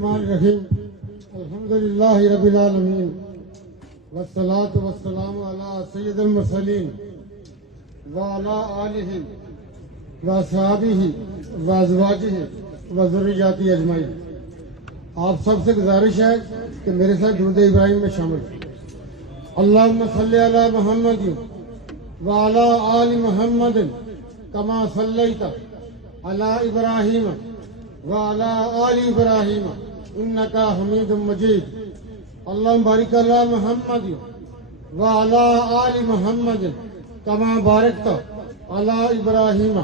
बिस्मिल्लाहिर्रहमानिर्रहीम अल्हम्दुलिल्लाहि रब्बिल आलमीन वस्सलातु वस्सलामु अला सय्यिदिल मुरसलीन व अला आलिहि व असहाबिहि व अज़वाजिहि व ज़ुर्रिय्यातिहि अजमाइन। आप सबसे गुजारिश है कि मेरे साथ दुरूद इब्राहिम में शामिल। अल्लाहुम्मा सल्लि अला मुहम्मद व अला आलि मुहम्मद कमा सल्लैता अला इब्राहिम व अला आलि इब्राहिम इन्नका हमीदुम मजीद। अल्लाहुम्मा बारिक अला मुहम्मद व अला आलि मुहम्मद कमा बारकता अला इब्राहिम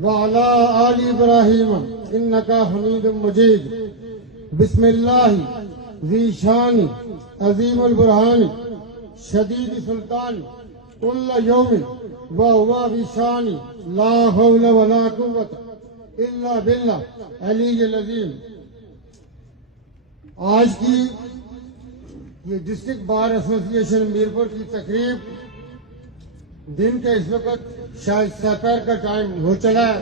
व अला आलि इब्राहिम इन्नका हमीदुम मजीद। बिस्मिल्लाहि ज़ी शान अज़ीमुल बुरहान शदीद सुल्तान कुल्ल यौमिन व हुवा बिशान ला हौला वला कुव्वता इल्ला बिल्लाह अलीयुल अज़ीम। आज की ये डिस्ट्रिक्ट बार एसोसिएशन मीरपुर की तकरीब दिन के इस वक्त शायद दोपहर का टाइम हो चला है।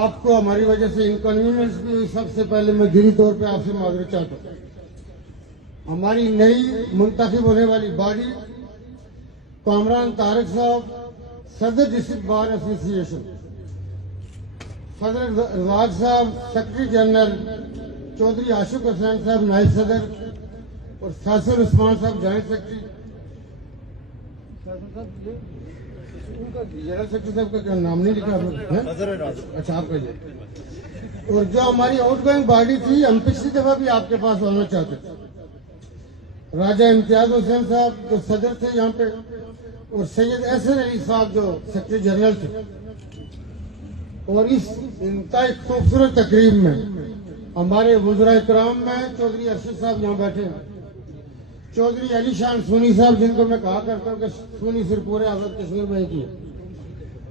आपको हमारी वजह से इनकन्वीनियंस भी हुई। सबसे पहले मैं दिली तौर पे आपसे माजरत चाहता हूँ। हमारी नई मुंतखब होने वाली बॉडी कामरान तारिक साहब सदर डिस्ट्रिक्ट बार एसोसिएशन, सदर रजाक साहब सेक्रेटरी जनरल, चौधरी आशिक हुसैन साहब नायब सदर और फैसल उस्मान साहब जॉइंट सेक्रेटरी। उनका जनरल सेक्रेटरी साहब का क्या नाम नहीं लिखा आप लोग? अच्छा, आप कहिए। और जो हमारी आउटगोइंग बॉडी थी, हम पिछली दफा भी आपके पास आना चाहते थे। राजा इम्तियाज हुसैन साहब जो सदर थे यहाँ पे, और सैयद एहसन अली साहब जो सेक्रेटरी जनरल थे। और इस इंतहाई खूबसूरत तकरीब में हमारे वज़रा इकराम में चौधरी अरशद साहब यहाँ बैठे हैं, चौधरी अली शान सुनी साहब जिनको मैं कहा करता हूँ कि सुनी सिर्फ पूरे आजाद कश्मीर में ही की,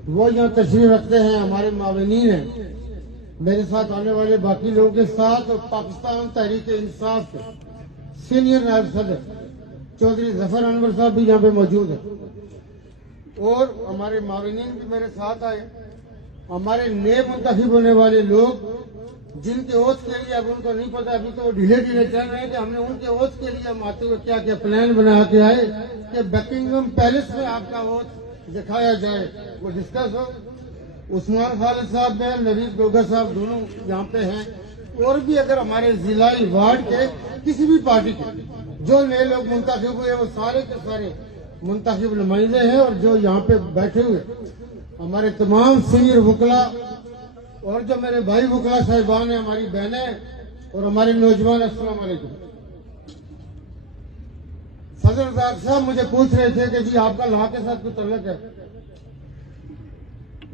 वो यहाँ तशरीफ रखते हैं। हमारे मावनीन हैं मेरे साथ आने वाले बाकी लोगों के साथ, और पाकिस्तान तहरीक इंसाफ के सीनियर नायब सदर चौधरी जफर अनवर साहब भी यहाँ पे मौजूद है। और हमारे मावनीन भी मेरे साथ आए। हमारे नए मुंतखब होने वाले लोग जिनके ओथ के लिए अब उनको नहीं पता, अभी तो ढीले ढीले चल रहे हैं कि हमने उनके ओथ के लिए हम आते हुए क्या क्या प्लान बना के आए कि बकिंगम पैलेस में आपका ओथ दिखाया जाए, वो डिस्कस हो। उस्मान खालिद साहब में नवीद गोगा साहब दोनों यहाँ पे हैं। और भी अगर हमारे जिलाई वार्ड के किसी भी पार्टी के जो नए लोग मुंतखब हुए वो सारे के सारे मुंतखब नुमाइंदे हैं। और जो यहाँ पे बैठे हुए हमारे तमाम सीनियर वकला और जो मेरे भाई वकला साहिबान हैं, हमारी बहनें और हमारे नौजवान, अस्सलाम वालेकुम। सदर रजाक साहब मुझे पूछ रहे थे कि जी आपका लाह के साथ कोई तल्लुक है?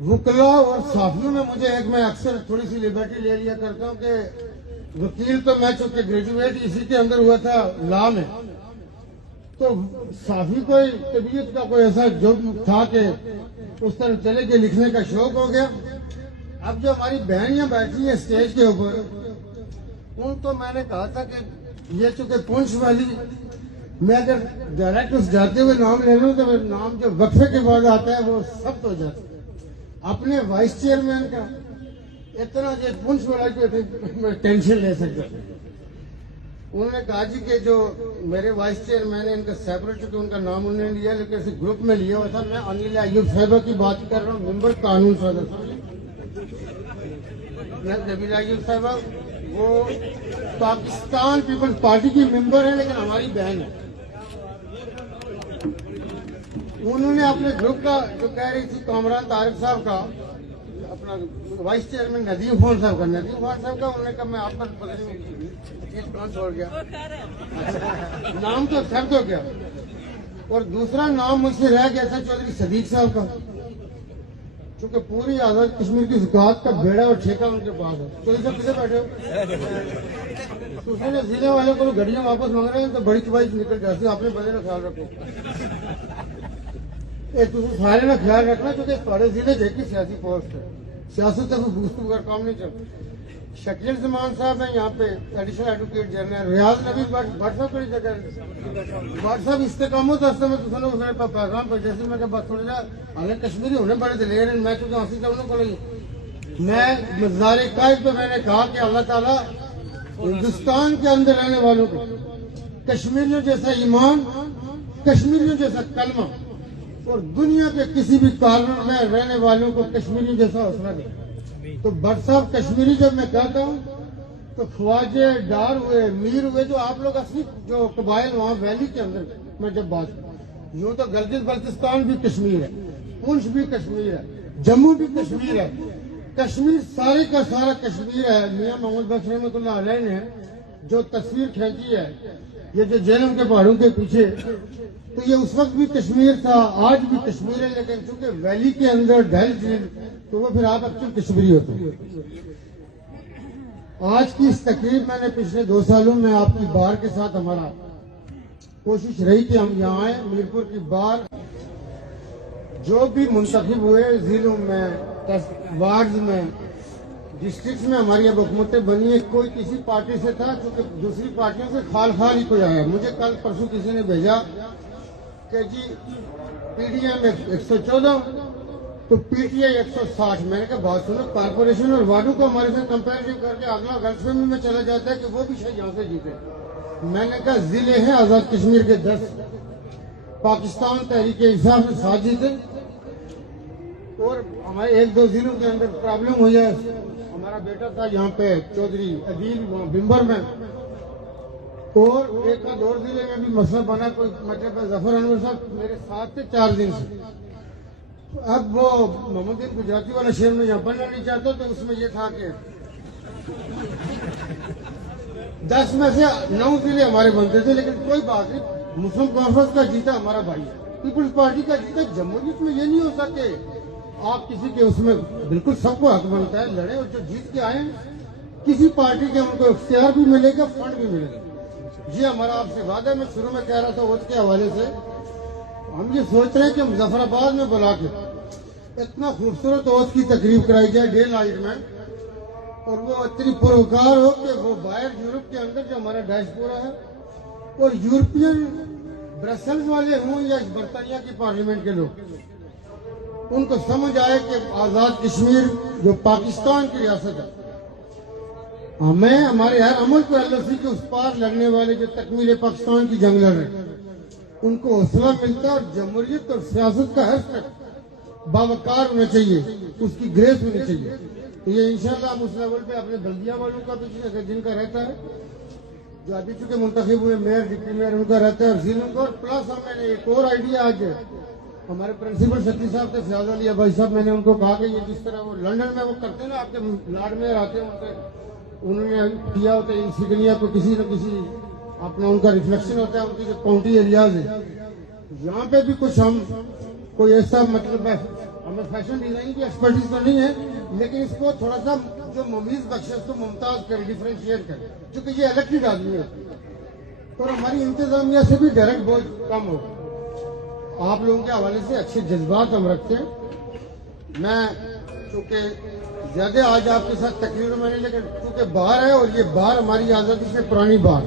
वकला और साफियों में मुझे एक, मैं अक्सर थोड़ी सी लिबर्टी ले लिया करता हूँ कि वकील तो मैं चूंकि ग्रेजुएट इसी के अंदर हुआ था लॉ में, तो साफी कोई तबीयत का कोई ऐसा जो था कि उस तरह चले के लिखने का शौक हो गया। अब जो हमारी बहनियां बैठी हैं स्टेज के ऊपर, उनको मैंने कहा था कि ये चूंकि पुंछ वाली, मैं अगर डायरेक्ट उस जाते हुए नाम ले लूं तो नाम जो वक्फे के बाद आता है वो सब हो जाता है। अपने वाइस चेयरमैन का इतना जो पुंछ वाला को मैं टेंशन ले सकता। उन्होंने कहा जी कि जो मेरे वाइस चेयरमैन है इनका सेपरेट, चूंकि उनका नाम उन्होंने लिया लेकिन इस ग्रुप में लिया हुआ था। मैं अनिल अयूब साहब की बात कर रहा हूँ, मेंबर कानून सदर नबील अयूब साहब, वो पाकिस्तान पीपल्स पार्टी की मेंबर है लेकिन हमारी बहन है। उन्होंने अपने ग्रुप का जो कह रही थी कामरान तारिक साहब का, अपना वाइस चेयरमैन नदीम खान साहब का, उन्होंने कहा मैं आप पर पता नहीं कौन छोड़ गया, नाम तो सर तो गया। और दूसरा नाम मुझसे रह गया था चौधरी सदीक साहब का, क्योंकि पूरी आजाद कश्मीर की ज़कात का बेड़ा और ठेका उनके पास है। तो सब किसे बैठे हो? उसने जिले वाले को गाड़ियां वापस मांग रहे हैं तो बड़ी चुबाई निकल जाती है। अपने बंदे का ख्याल रखो, सारे का ख्याल रखना, क्योंकि सारे जिले देखी सियासी पोस्ट है, सियासत तक गुफ्तगू का काम नहीं चलता। शकील जमान साहब है यहाँ पे एडिशनल एडवोकेट जनरल, रियाज नबी भट्ट साहब बड़ी जगह भट्ट साहब इस्तेकामत वास्ते में उसने पैगाम पर जैसे मैं बात थोड़ी ना हालांकि कश्मीरी होने बड़े दिलेर मैं चूंकि हासिल करने को मैं मज़ार कायद पे मैंने कहा कि अल्लाह ताला हिंदुस्तान के अंदर रहने वालों को कश्मीरियों जैसा ईमान, कश्मीरियों जैसा कलमा और दुनिया के किसी भी कॉर्नर में रहने वालों को कश्मीरी जैसा हौसला नहीं। तो भट्ट साहब कश्मीरी जब मैं कहता हूँ तो ख्वाजे, डार हुए, मीर हुए, जो आप लोग असली जो कबाइल वहाँ वैली के अंदर मैं जब बात करूँ, यूँ तो गिलगित बल्तिस्तान भी कश्मीर है, पुंछ भी कश्मीर है, जम्मू भी कश्मीर है, कश्मीर सारे का सारा कश्मीर है। मियां मोहम्मद बख्श रहमतुल्लाह अलैह ने जो तस्वीर खींची है ये जो झेलम के पहाड़ों के पीछे, तो ये उस वक्त भी कश्मीर था, आज भी कश्मीर है, लेकिन चूंकि वैली के अंदर ढल झील तो वो फिर आप एक्चुअल कश्मीरी होते हैं। आज की इस तकरीब मैंने पिछले 2 सालों में आपकी बार के साथ हमारा कोशिश रही कि हम यहाँ आए। मीरपुर की बार जो भी मुंतखब हुए जिलों में, वार्ड में, डिस्ट्रिक्ट में हमारी अब हुकूमतें बनी है, कोई किसी पार्टी से था, क्योंकि दूसरी पार्टियों से खाल खाल ही कोई आया। मुझे कल परसों किसी ने भेजा कि जी पीडीएम 114 तो पीटीआई 160। मैंने कहा बात सुनो, कारपोरेशन और वार्डों को हमारे साथ कंपेरेटिव करके अगला गलतफहमी में चला जाता है कि वो भी शायद यहाँ से जीते। मैंने कहा जिले हैं आजाद कश्मीर के 10, पाकिस्तान तहरीक इंसाफ में 7 जीते और हमारे 1-2 जिलों के अंदर प्रॉब्लम हुई है। हमारा बेटा था यहाँ पे चौधरी अदील बिम्बर में, और एक आध और जिले में भी मसला बना, कोई मतलब जफर अनवर साहब मेरे साथ थे 4 दिन से। अब वो मोहम्मद गुजराती वाला शेर में यहाँ बनना नहीं चाहता, तो उसमें ये था कि 10 में से 9 जिले हमारे बनते थे, लेकिन कोई बात नहीं, मुस्लिम कॉन्फ्रेंस का जीता हमारा भाई है, पीपुल्स पार्टी का जीता। जमहूरियत में ये नहीं हो सके आप किसी के उसमें, बिल्कुल सबको हक बनता है लड़े, और जो जीत के आए किसी पार्टी के उनको इख्तियार भी मिलेगा, फंड भी मिलेगा। ये हमारा आपसे वादा। मैं शुरू में कह रहा था वोट के हवाले से, हम ये सोच रहे हैं कि मुजफ्फराबाद में बुला के इतना खूबसूरत ओथ की तकरीब कराई जाए डे नाइट में, और वो इतनी पुरवकार हो कि वो बाहर यूरोप के अंदर जो हमारा डायस्पोरा है और यूरोपियन ब्रसल्स वाले हों या बरतानिया की पार्लियामेंट के लोग, उनको समझ आए कि आजाद कश्मीर जो पाकिस्तान की रियासत है, हमें हमारे हर अमल को एलओसी के उस पार लड़ने वाले जो तकमील पाकिस्तान की जंग लड़ रहे उनको हौसला मिलता है, और जमहूरियत और सियासत का हर स्टेप बावकार होना चाहिए, उसकी ग्रेस होनी चाहिए। तो ये इंशाल्लाह हम उस लेवल पे अपने बल्दिया वालों का भी जिनका रहता है, जो अभी चुके मुंतखब हुए मेयर, डिप्टी मेयर, उनका रहता है, और जिलों का। और प्लस हमने एक और आइडिया आज हमारे प्रिंसिपल सेक्रेटरी साहब थे फयाज अली भाई साहब, मैंने उनको कहा कि ये जिस तरह वो लंदन में वो करते हैं ना, आपके लाड में आते हैं, उन्होंने किया होता है इंसिग्निया को किसी न किसी अपना उनका रिफ्लेक्शन होता है उनकी जो काउंटी एरियाज है, यहाँ पे भी कुछ हम कोई ऐसा मतलब हमें फैशन डिजाइन की एक्सपर्टीज तो नहीं है, लेकिन इसको थोड़ा सा जो ममीज बख्शस को मुमताज करे, डिफ्रेंशिएट करे, क्योंकि ये इलेक्टेड आदमी है, तो हमारी इंतजामिया से भी डायरेक्ट बोझ कम होगा। आप लोगों के हवाले से अच्छे जज्बात हम रखते हैं। मैं चूंकि ज्यादा आज आपके साथ तकरीर मैंने, लेकिन चूंकि बार है और ये बार हमारी आजादी से पुरानी बार,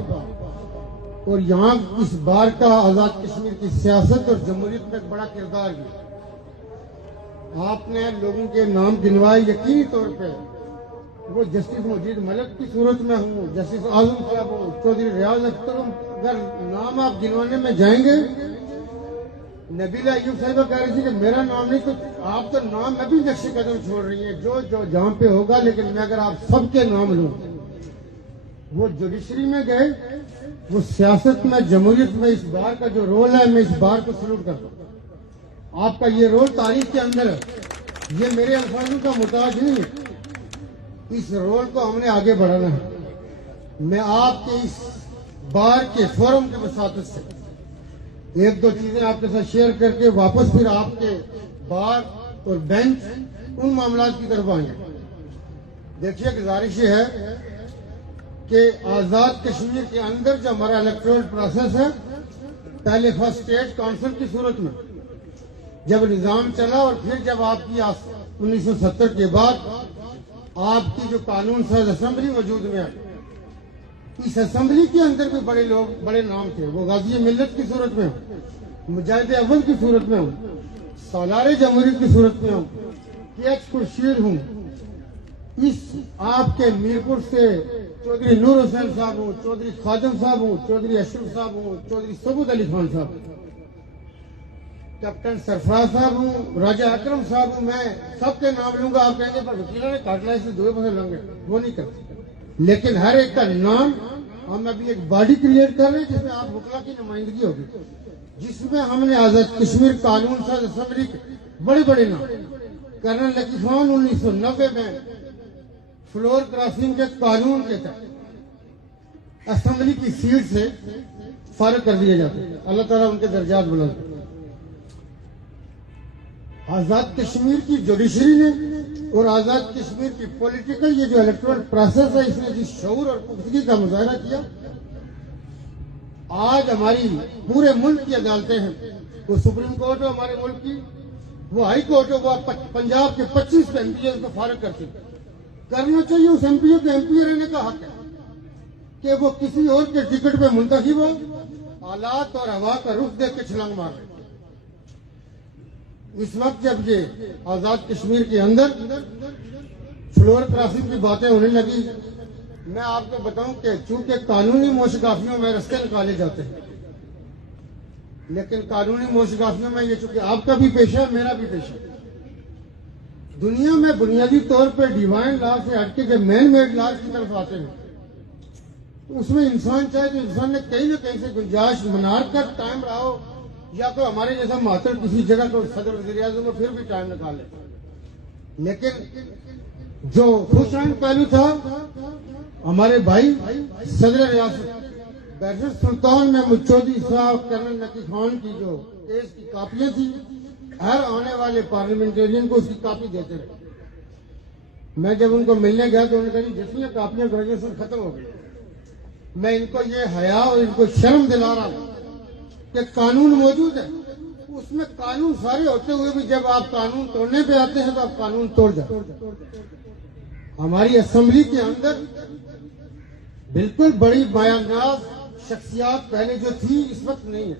और यहाँ इस बार का आजाद कश्मीर की सियासत और जमहूरियत में एक बड़ा किरदार है। आपने लोगों के नाम गिनवाए, यकीनी तौर पे वो जस्टिस मजीद मलिक की सूरत में हूँ, जस्टिस आजम साहब हूँ, चौधरी रियाज अख्तर हूँ, अगर नाम आप गिनवाने में जाएंगे, नबीला अयूब साहिबा कह रही थी कि मेरा नाम नहीं, तो आप तो नाम में भी नक्शे कदम छोड़ रही है, जो जो जहाँ पे होगा, लेकिन मैं अगर आप सबके नाम लूं, वो जुडिशरी में गए, वो सियासत में, जमहूरियत में इस बार का जो रोल है, मैं इस बार को सल्यूट करता हूँ। आपका ये रोल तारीख के अंदर है, ये मेरे अल्फाजों का मुताज नहीं है, इस रोल को हमने आगे बढ़ाना है। मैं आपके इस बार के फोरम के वसातत से 1-2 चीजें आपके साथ शेयर करके वापस फिर आपके बार और बेंच उन मामला की तरफ आएंगे। देखिए गुजारिश है कि आजाद कश्मीर के अंदर जो हमारा इलेक्टोरल प्रोसेस है, पहले फर्स्ट स्टेट काउंसिल की सूरत में जब निजाम चला, और फिर जब आपकी 1970 के बाद आपकी जो कानून साज असेंबली वजूद में आई, इस असेंबली के अंदर भी बड़े लोग, बड़े नाम थे, वो गाजी मिल्लत की सूरत में हो, मुजाहिद अव्वल की सूरत में हो, सालारे जमहूरियत की सूरत में हो, KH खुर्शीद हूँ, इस आपके मीरपुर से चौधरी नूर हुसैन साहब हूँ, चौधरी खादिम साहब हूँ, चौधरी अशरफ साहब हूँ, चौधरी सबूत अली खान साहब, कैप्टन सरफराज साहब हूँ, राजा अकरम साहब हूँ। मैं सबके नाम लूंगा, आप कहेंगे पर वकीलों ने काटना इसलिए दो पैसे लेंगे, वो नहीं करते। लेकिन हर एक का नाम हम अभी एक बॉडी क्रिएट कर रहे हैं जिसमें आप वकला की नुमाइंदगी होगी, जिसमें हमने आजाद कश्मीर कानून साज असेंबली के बड़े बड़े नाम, कर्नल लकी खान 1990 में फ्लोर क्रॉसिंग के कानून के तहत असेंबली की सीट से फारिग कर दिए जाते हैं। अल्लाह ताला उनके दर्जात बुलंद। आजाद कश्मीर की जुडिशरी ने और आजाद कश्मीर की पॉलिटिकल ये जो इलेक्टोरल प्रोसेस है, इसने जिस शऊर और पुख्तगी का मुजाहरा किया, आज हमारी पूरे मुल्क की अदालतें हैं, वो सुप्रीम कोर्ट हो हमारे मुल्क की, वो हाई कोर्ट हो, वो पंजाब के 25 एमपीए को फारिग करती करना चाहिए। उस एमपीए को एमपीए रहने का हक है कि वो किसी और के टिकट पे मुंतखब हो, हालात और हवा का रुख देख के छलांग मार रहे। इस वक्त जब ये आजाद कश्मीर के अंदर फ्लोर क्रॉसिंग की बातें होने लगी, मैं आपको बताऊं कि चूंकि कानूनी मोशगाफियों में रास्ते निकाले जाते हैं, लेकिन कानूनी मोशगाफियों में ये चूंकि आपका भी पेशा है, मेरा भी पेशा है, दुनिया में बुनियादी तौर पर डिवाइन लॉ से हटके जब मैन मेड लॉ की तरफ आते हैं, तो उसमें इंसान चाहे तो इंसान ने कहीं ना कहीं से गुंजाइश बना कर टाइम रहा हो, या तो हमारे जैसा मात्र किसी जगह को सदर वज़ीर आज़म को फिर भी टाइम निकाले। लेकिन जो खुशाइन पहलू था, हमारे भाई सदर रियासत बैरिस्टर सुल्तान महमूद चौधरी साहब, कर्नल नकी खान की जो केस की कापियां थी, हर आने वाले पार्लियामेंटेरियन को उसकी कॉपी देते रहे। मैं जब उनको मिलने गया तो उन्होंने कहा जितनी कापियां ग्रेजुएशन खत्म हो गई। मैं इनको ये हया और इनको शर्म दिला रहा हूं कि कानून मौजूद है, उसमें कानून सारे होते हुए भी जब आप कानून तोड़ने पे आते हैं तो आप कानून तोड़ जाते। हमारी असेंबली के अंदर बिल्कुल बड़ी बयानात शख्सियात पहले जो थी इस वक्त नहीं है,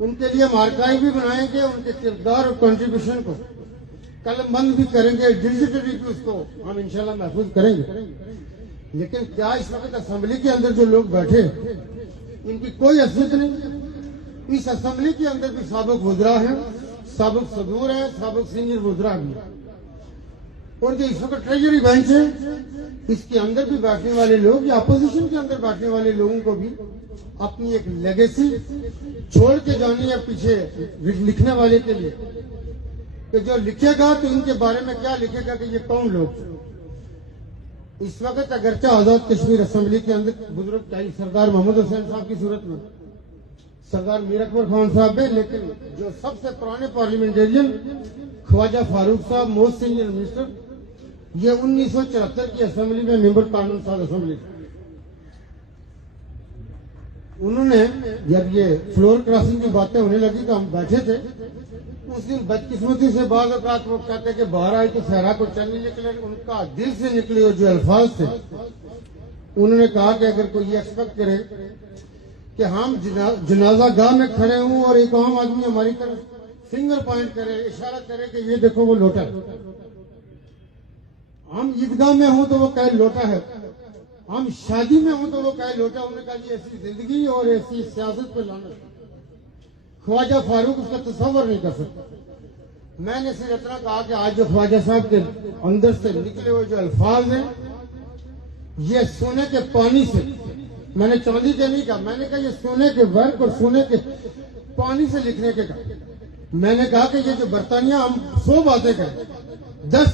उनके लिए हम आर्काइव भी बनाएंगे, उनके किरदार और कंट्रीब्यूशन को कलमबंद भी करेंगे, डिजिटली भी उसको हम इंशाल्लाह महफूज करेंगे। लेकिन क्या इस वक्त असेंबली के अंदर जो लोग बैठे इनकी कोई असलियत नहीं। इस असेंबली के अंदर भी साबिक वुज़रा हैं, साबिक सदूर हैं, साबिक सीनियर वुज़रा भी हैं, और जो इस वक्त ट्रेजरी बेंच है इसके अंदर भी बैठने वाले लोग या अपोजिशन के अंदर बैठने वाले लोगों को भी अपनी एक लेगेसी छोड़ के जानी है पीछे लिखने वाले के लिए, कि जो लिखेगा तो इनके बारे में क्या लिखेगा कि ये कौन लोग। इस वक्त अगरचे आजाद कश्मीर असेंबली के अंदर बुजुर्ग चाहिए सरदार मोहम्मद हुसैन साहब की सूरत में सरदार मीर अकबर खान साहब है, लेकिन जो सबसे पुराने पार्लियामेंटेरियन ख्वाजा फारूक साहब, मोस्ट सीनियर मिनिस्टर, ये 1974 की असेंबली में मेंबर कानून साज असेंबली, उन्होंने जब ये फ्लोर क्रॉसिंग की बातें होने लगी तो हम बैठे थे। उस दिन बदकिस्मती से बाद औकात वो कहते कि बाहर आए तो सहरा को चल नहीं निकले, उनका दिल से निकले जो अल्फाज थे, उन्होंने कहा कि अगर कोई ये एक्सपेक्ट करे कि हम जनाजा गाह में खड़े हों और एक आम आदमी हमारी तरफ फिंगर पॉइंट करे, इशारा करे कि ये देखो वो लोटा, हम ईदगाह में हों तो वो कहे लोटा है, हम शादी में हों तो वो कहे लोटा। उन्होंने कहा ये ऐसी जिंदगी और ऐसी सियासत पर लाना ख्वाजा फारूक उसका तस्वर नहीं कर सकता। मैंने सिर्फ इतना कहा कि आज जो ख्वाजा साहब के अंदर से निकले हुए जो अल्फाज हैं ये सोने के पानी से, मैंने चांदी के नहीं कहा, मैंने कहा ये सोने के वर्क और सोने के पानी से लिखने के कहा। मैंने कहा कि ये जो बर्तानिया हम 100 बातें करें, 10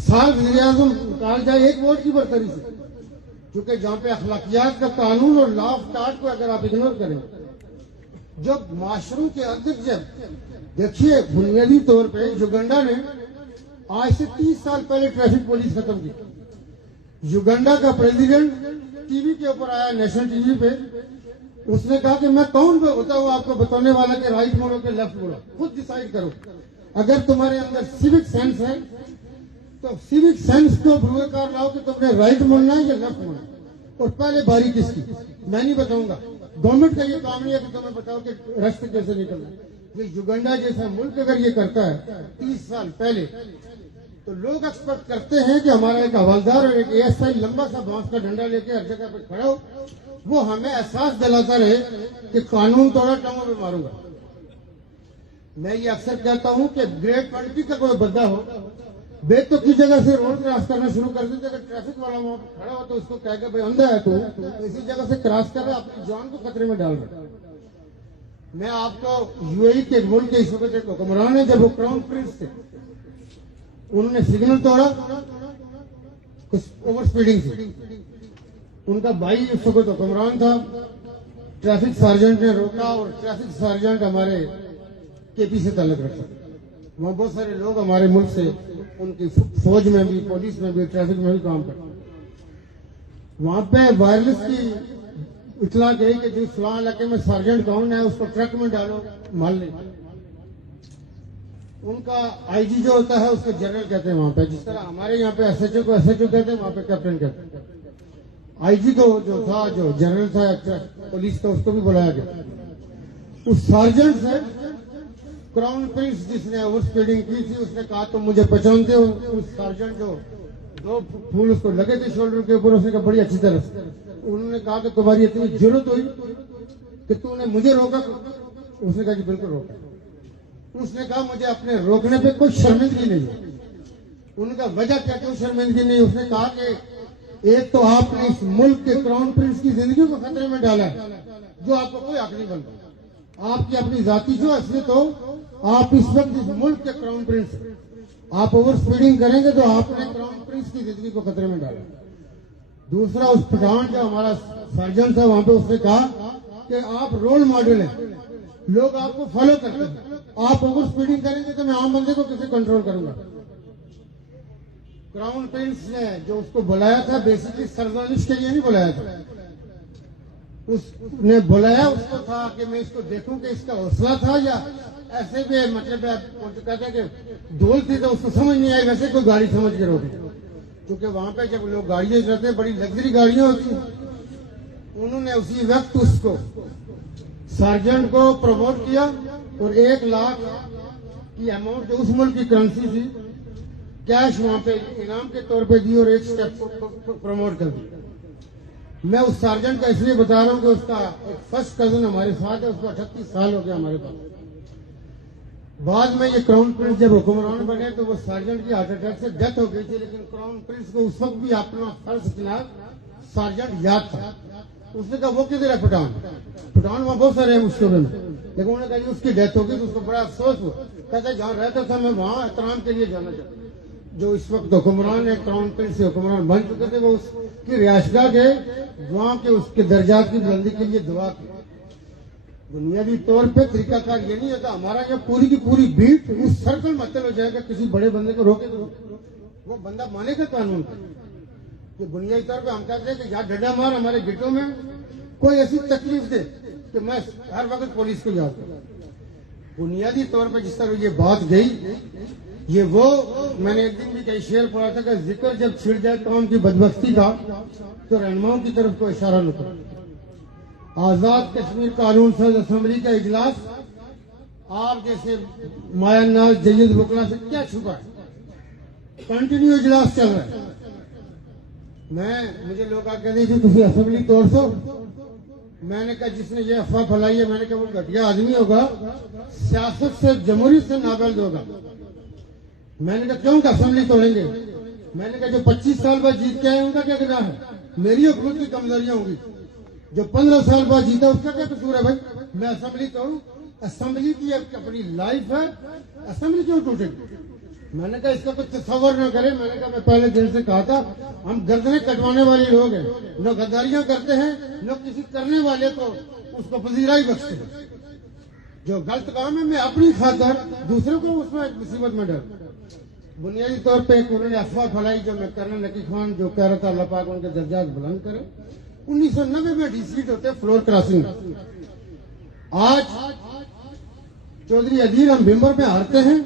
साल वज़ीर आज़म निकाल जाए एक वोट की बर्तरी से, क्योंकि जहां पे अखलाकियात का कानून और लॉ ऑफ टार्ट को अगर आप इग्नोर करें, जब माशरों के अंदर जब देखिए बुनियादी तौर पे युगांडा ने आज से 30 साल पहले ट्रैफिक पुलिस खत्म की। युगांडा का प्रेसिडेंट टीवी के ऊपर आया, नेशनल टीवी पे, उसने कहा कि मैं कौन होता हूँ आपको बताने वाला कि राइट मोड़ो के लेफ्ट मोड़ो, खुद डिसाइड करो। अगर तुम्हारे अंदर सिविक सेंस है तो सिविक सेंस को भूमिकार लाओ कि तुमने राइट मोड़ना है या लेफ्ट मोड़ना, और पहले बारी किसकी मैं नहीं बताऊंगा। गवर्नमेंट का ये काम नहीं है कि तुम्हें बताओ कि रास्ते कैसे निकलना। ये युगांडा जैसा मुल्क अगर ये करता है 30 साल पहले, तो लोग एक्सपेक्ट करते हैं कि हमारा एक हवलदार और एक एएसआई लंबा सा बांस का डंडा लेके हर जगह पर खड़ा हो, वो हमें एहसास दिलाता रहे कि कानून तोड़ा टांगों पे मारूंगा। मैं ये अक्सर कहता हूं कि ग्रेड 20 का कोई बंदा हो, बेतुक की जगह से रोड क्रॉस करना शुरू कर देते, अगर ट्रैफिक वाला वहां पर खड़ा हो तो उसको कह के भाई अंधा है तो इसी जगह से क्रॉस कर रहा है, अपनी जान को खतरे में डाल रहा है। मैं आपको यूएई के मुल्क के इस वक्त एक हुक्मरान है, जब वो क्राउन प्रिंस थे, उन्होंने सिग्नल तोड़ा, कुछ ओवर स्पीडिंग थी, उनका भाई उस वक्त हुक्मरान था, ट्रैफिक सार्जेंट ने रोका और ट्रैफिक सार्जेंट हमारे केपी से ताल्लुक रखता। वहां बहुत सारे लोग हमारे मुल्क से उनकी फौज में भी, पुलिस में भी, ट्रैफिक में भी काम करते। वहां पे वायरलेस की इतला गई कि जिस फलां इलाके में सार्जेंट कौन है उसको ट्रक में डालो, मार ले। उनका आईजी जो होता है उसको जनरल कहते हैं वहां पे, जिस तरह हमारे यहाँ पे एसएचओ को एसएचओ कहते हैं, वहां पे कैप्टन कहते हैं। आईजी को जो था, जो जनरल था पुलिस का, उसको भी बुलाया गया। उस सार्जेंट से क्राउन प्रिंस जिसने ओवर स्पीडिंग की थी, उसने कहा तुम मुझे पहचानते हो? उस सार्जेंट जो 2 फूल उसको लगे थे शोल्डर के ऊपर, उसने कहा बड़ी अच्छी तरह से। उन्होंने कहा कि तुम्हारी इतनी जरूरत हुई कि तूने मुझे रोका? उसने कहा कि बिल्कुल रोका। उसने कहा मुझे अपने रोकने पे कोई शर्मिंदगी नहीं है। उनका वजह क्या, क्यों शर्मिंदगी नहीं? उसने कहा कि एक तो आपने इस मुल्क के क्राउन प्रिंस की जिंदगी को खतरे में डाला है, जो आपको कोई हक नहीं बनता। आपकी अपनी जाति जो असलियत हो, आप इस वक्त इस मुल्क के क्राउन प्रिंस, आप ओवर स्पीडिंग करेंगे तो आपने क्राउन प्रिंस की जिंदगी को खतरे में डाला। दूसरा, उस पठान जो हमारा सर्जन था वहां पे, उसने कहा कि आप रोल मॉडल हैं, लोग आपको फॉलो करते हैं, आप ओवर स्पीडिंग करेंगे तो मैं आम बंदे को कैसे कंट्रोल करूंगा? क्राउन प्रिंस ने जो उसको बुलाया था, बेसिकली सरजनिश के लिए नहीं बुलाया था, उसने बुलाया उसको था कि मैं इसको देखूं कि इसका हौसला था या ऐसे भी, मतलब कहते हैं कि धूल थी तो उसको समझ नहीं आई, वैसे कोई गाड़ी समझ के रोकी। क्योंकि वहां पे जब लोग गाड़ियां चलाते हैं, बड़ी लग्जरी गाड़ियां होती हैं। उन्होंने उसी वक्त उसको सार्जेंट को प्रमोट किया और 1 लाख की अमाउंट जो उस मुल्क की करेंसी थी कैश वहां पे इनाम के तौर पे दी और 1 स्टेप प्रमोट कर दी। मैं उस सार्जेंट का इसलिए बता रहा हूं कि उसका एक फर्स्ट कजन हमारे साथ है, उसको 38 साल हो गया हमारे पास। बाद में ये क्राउन प्रिंस जब हुक्मरान बने तो वो सार्जेंट की हार्ट अटैक से डेथ हो गई थी, लेकिन क्राउन प्रिंस को उस वक्त भी अपना फर्ज खिलाफ सार्जेंट याद था। उसने कहा वो किधर है पठान? पठान वहां बहुत सारे हैं उस शोबे में, लेकिन उन्होंने कहा उसकी डेथ हो गई तो उसको बड़ा अफसोस हुआ। कहता जहाँ रहता था मैं वहां एहतराम के लिए जाना चाहता। जो इस वक्त हुक्मरान है, क्राउन प्रिंस से हुक्मरान बन चुके थे, वो उसकी रिहायशगाह गए, वहां के उसके दर्जात की बुलंदी के लिए दुआ की। बुनियादी तौर पे तरीकाकार ये नहीं होता, हमारा यहाँ पूरी की पूरी बीट उस सर्कल मतलब हो जाएगा, किसी बड़े बंदे को रोके तो वो बंदा मानेगा कानून का। ये बुनियादी तौर पे हम कहते हैं कि यहाँ डंडा मार, हमारे गिटों में कोई ऐसी तकलीफ दे कि मैं हर वक्त पुलिस को याद करूं। बुनियादी तौर पे जिस तरह ये बात गई, ये वो मैंने एक दिन भी कहीं शेर पढ़ा था कि जिक्र जब छिड़ जाए कौम की बदबख्ती का तो रहनुमाओं की तरफ को इशारा न करो। आजाद कश्मीर कानून साज असेंबली का इजलास आप जैसे मायानाज जयद बुकला से क्या छुपा है? कंटिन्यू इजलास चल रहा है। मुझे लोग आके कहते थे तुम असेंबली तोड़ सो। मैंने कहा जिसने ये अफवाह फैलाई है, मैंने कहा वो घटिया आदमी होगा, सियासत से जमहूरियत से नाबल्द होगा। मैंने कहा क्यों असेंबली तोड़ेंगे? मैंने कहा जो 25 साल बाद जीत के आए उनका क्या गुनाह है? मेरी हुकूमत की कमजोरियां होंगी। जो 15 साल बाद जीता उसका क्या कसूर है भाई? मैं असेंबली तोड़ूं? असेंबली की अपनी लाइफ है, असेंबली क्यों टूटेगी? मैंने कहा इसका कुछ तस्वर न करे। मैंने कहा मैं पहले दिन से कहा था हम गर्दनें कटवाने वाले लोग हैं, न गद्दारियां करते हैं, न किसी करने वाले को उसको पजीरा ही बख्शते हैं। जो गलत काम है मैं अपनी खातर दूसरों को उसमें मुसीबत में डर। बुनियादी तौर पे उन्होंने अफवाह फैलाई जो मैं कर्नल नकी खान जो कह रहा था अल्लाह पाक उनके दर्जात बुलंद करे। 1990 में डिसीट होते फ्लोर क्रॉसिंग। आज चौधरी अदील हम भिम्बर में हारते हैं।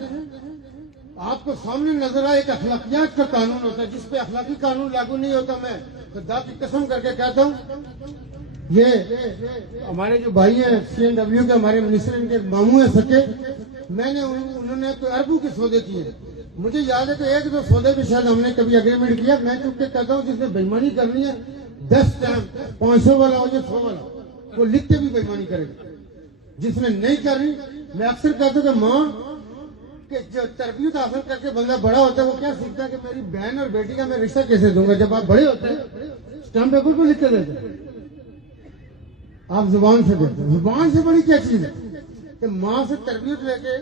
आपको सामने नजर आए एक अखलाकियात का कानून होता है, जिसपे अखलाकी कानून लागू नहीं होता। मैं खुदा की कसम करके कहता हूँ, ये हमारे जो भाई है CNW के हमारे मिनिस्टर, इनके मामू है सके, उन्होंने तो अरबों के सौदे किए। मुझे याद है कि एक दो सौदे भी शायद हमने कभी एग्रीमेंट किया। मैं चुपके कहता हूँ जिसने बेईमानी करनी है 10 टाइम 500 वाला हो या 100 वाला वो लिख के भी बेईमानी करेगा। जिसने नहीं करनी, मैं अक्सर कहता हूँ कि माँ कि जो तरबियत हासिल करके बंदा बड़ा होता है वो क्या सीखता है कि मेरी बहन और बेटी का मैं रिश्ता कैसे दूंगा। जब आप बड़े होते हैं स्टाम्प पेपर पर लिख के देते हैं, आप जुबान से देते हैं। जुबान से बड़ी क्या चीज है कि माँ से तरबियत लेके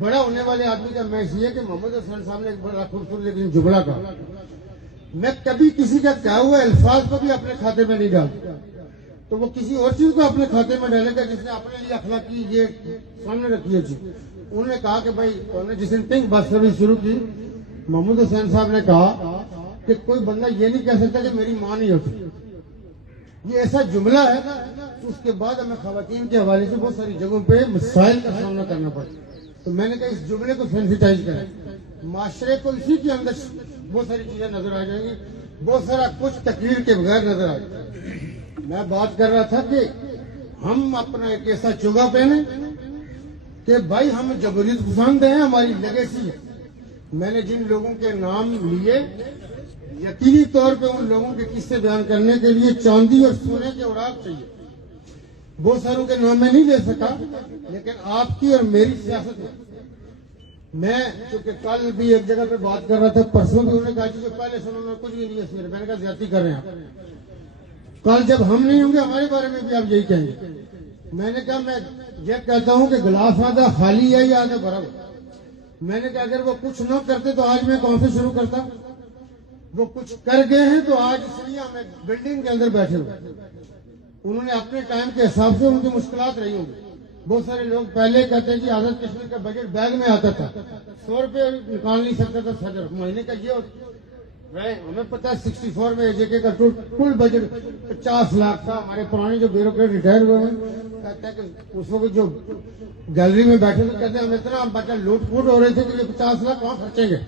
बड़ा होने वाले आदमी का मैच ये कि मोहम्मद हसन साहब ने एक बड़ा खूबसूरत लेकिन जुमला कहा, मैं कभी किसी का कहा हुआ अल्फाज को भी अपने खाते में नहीं डालता, तो वो किसी और चीज को अपने खाते में डालेगा जिसने अपने लिए अखलाकी ये सामने रखी है चीज। उन्होंने कहा कि भाई उन्होंने जिस दिन पिंक बस सर्विस शुरू की, मोहम्मद हुसैन साहब ने कहा कि कोई बंदा ये नहीं कह सकता कि मेरी माँ नहीं होती। ये ऐसा जुमला है, उसके बाद हमें खवातीन के हवाले से बहुत सारी जगहों पे मसाइल का सामना करना पड़ा। तो मैंने कहा इस जुमले को सेंसिटाइज करें, माशरे को इसी के अंदर बहुत सारी चीजें नजर आ जाएंगी, बहुत सारा कुछ तकरीर के बगैर नजर आ जाएगा। मैं बात कर रहा था कि हम अपना एक ऐसा चुगा पहने कि भाई हम जमहूरियत पसंद हैं, हमारी लेगेसी है। मैंने जिन लोगों के नाम लिए यकीनी तौर पे उन लोगों के किस्से बयान करने के लिए चांदी और सोने के उड़ाक चाहिए। बहुत सारों के नाम मैं नहीं ले सका, लेकिन आपकी और मेरी सियासत में मैं क्योंकि कल भी एक जगह पे बात कर रहा था, परसों भी उन्होंने कहा कि जो पहले समय में कुछ भी नहीं है, मैंने कहा ज्यादती कर रहे हैं। कल जब हम नहीं होंगे हमारे बारे में भी आप यही कहेंगे। मैंने कहा मैं ये कहता हूं कि गिलास आधा खाली है या आधा भरा हुआ। मैंने कहा अगर वो कुछ न करते तो आज मैं कौन से शुरू करता। वो कुछ कर गए हैं तो आज इसलिए हम एक बिल्डिंग के अंदर बैठे हुए। उन्होंने अपने टाइम के हिसाब से उनकी मुश्किलात रही होंगी। बहुत सारे लोग पहले कहते हैं कि आजाद कश्मीर का बजट बैग में आता था, 100 रुपये निकाल नहीं सकता था सदर महीने का। ये हमें पता है 64 में जेके का कुल बजट 50 लाख था। हमारे पुराने जो ब्यूरोक्रेट रिटायर हुए हैं कहते हैं कि उस वक्त जो गैलरी में बैठे थे कहते हैं हम इतना बचा लूट फूट हो रहे थे कि ये 50 लाख वहां खर्चेंगे।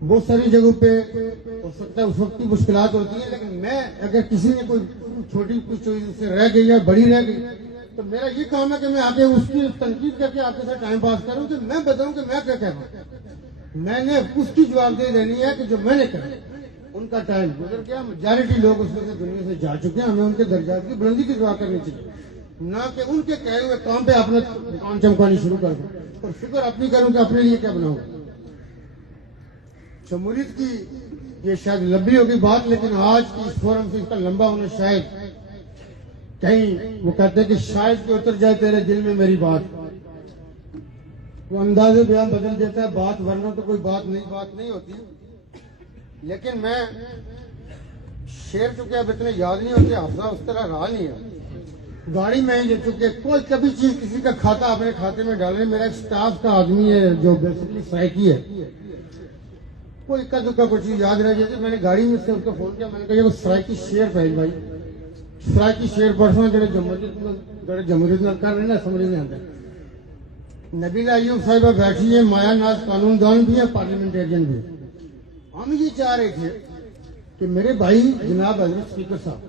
बहुत सारी जगहों पे हो सकता है उस वक्त की मुश्किलात होती है, लेकिन मैं अगर किसी ने कोई छोटी कुछ चीज से रह गई या बड़ी रह गई तो मेरा ये काम है कि मैं आके उसकी तनकीद करके आपके साथ टाइम पास करूं कि मैं बताऊं कि मैं क्या कह रहा हूं। मैंने उसकी जवाबदेही देनी है कि जो मैंने कहा। उनका टाइम गुजर गया, मेजॉरिटी लोग उसमें से दुनिया से जा चुके हैं। हमें उनके दर्जात की बुलंदी की दुआ करनी चाहिए, ना कि उनके कहे हुए काम पे अपना दुकान चमकानी शुरू कर दूं और फिक्र अपनी करूं कि अपने लिए क्या बनाऊंगा। जमहूरियत की ये शायद लंबी होगी बात, लेकिन आज की इस फोरम से इसका लंबा होना शायद कहीं वो कहते हैं कि शायद कि उतर जाए तेरे दिल में मेरी बात। वो अंदाजे बयान बदल देता है बात, वरना तो कोई बात नहीं होती। लेकिन मैं शेर चुके अब इतने याद नहीं होते, हाफजा उस तरह रहा नहीं है। गाड़ी में ही चुके कोई कभी चीज किसी का खाता अपने खाते में डाल रहे। मेरा एक स्टाफ का आदमी है जो बेसिकली सराइकी है, कोई इक्का दुक्का कोई चीज याद रह जाती। मैंने गाड़ी में से उसको फोन किया, मैंने कहा सराइकी शेर पहल भाई, सराइकी शेर परसों जो जमहूरियत कर रहे ना समझ नहीं आता। नबीला अयूब साहिबा बैठी है, माया नाज कानूनदान भी है, पार्लियामेंटेरियन भी है। हम ये चाह रहे थे कि मेरे भाई जनाब हजरत स्पीकर साहब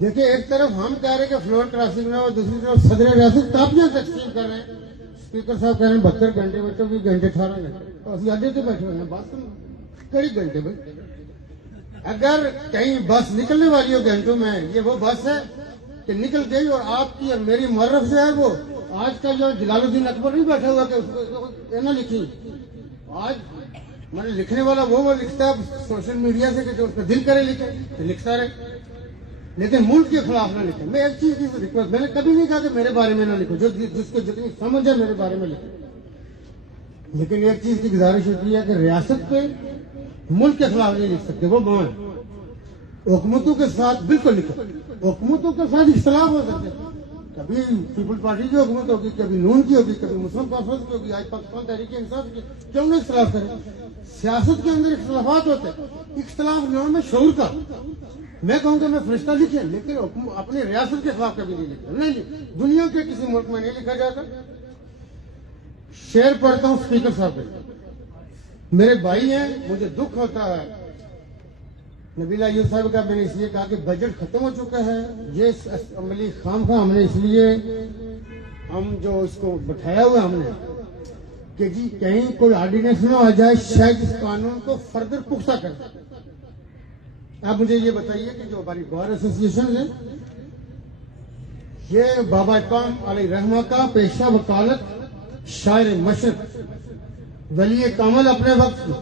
देखिए, एक तरफ हम कह रहे हैं कि फ्लोर क्रॉसिंग में और दूसरी तरफ सदर रियासत तापियां तकसीम कर रहे हैं। स्पीकर साहब कह रहे हैं 72 घंटे में, 24 घंटे 18 घंटे तो अभी आधे से बैठे हुए हैं। बात कई घंटे भाई, अगर कहीं बस निकलने वाली हो घंटों में, ये वो बस है कि निकल गई और आपकी और मेरी मर्रफ जो है वो आज का जो जलालुद्दीन अकबर नहीं बैठा हुआ कि उसको ना लिखी। आज मैंने लिखने वाला वो लिखता है सोशल मीडिया से कि जो उसका दिल करे लिखे तो लिखता रहे, लेकिन मुल्क के खिलाफ ना लिखे। मैं एक चीज की रिक्वेस्ट, मैंने कभी नहीं कहा कि मेरे बारे में ना लिखो, जो जिसको जितनी समझ है मेरे बारे में लिखो। लेकिन एक चीज की गुजारिश होती है कि रियासत पे मुल्क के खिलाफ नहीं लिख सकते, वो मान हुकूमतों के साथ बिल्कुल लिखो। हुकूमतों के साथ इख्तलाफ हो सकते, कभी पीपल पार्टी की हुकूमत होगी, कभी नून की होगी, कभी मुस्लिम कॉन्फ्रेंस की होगी, आज पाकिस्तान तहरीक इंसाफ की, क्यों ना इख्तलाफ करें। सियासत के अंदर इख्तलाफात होते हैं, इख्तलाफ नाम है शऊर का। मैं कहूँगा मैं फरिश्ता लिखे, लेकिन अपनी रियासत के खिलाफ कभी नहीं लिखा। नहीं, दुनिया के किसी मुल्क में नहीं लिखा जाता। शेर पढ़ता हूँ स्पीकर साहब के, मेरे भाई हैं, मुझे दुख होता है। नबीला अयूब साहब का मैंने इसलिए कहा कि बजट खत्म हो चुका है, ये अमली खाम हमने इसलिए हम जो इसको बैठाया हुआ हमने कि जी कहीं कोई ऑर्डिनेंस ना आ जाए, शायद इस कानून को फर्दर पुख्ता कर। आप मुझे ये बताइए कि जो हमारी बार एसोसिएशन है, ये बाबा इकबाल अलैहिर्रहमा का पेशा वकालत, शायर मशरक, वली कामल अपने वक्त में,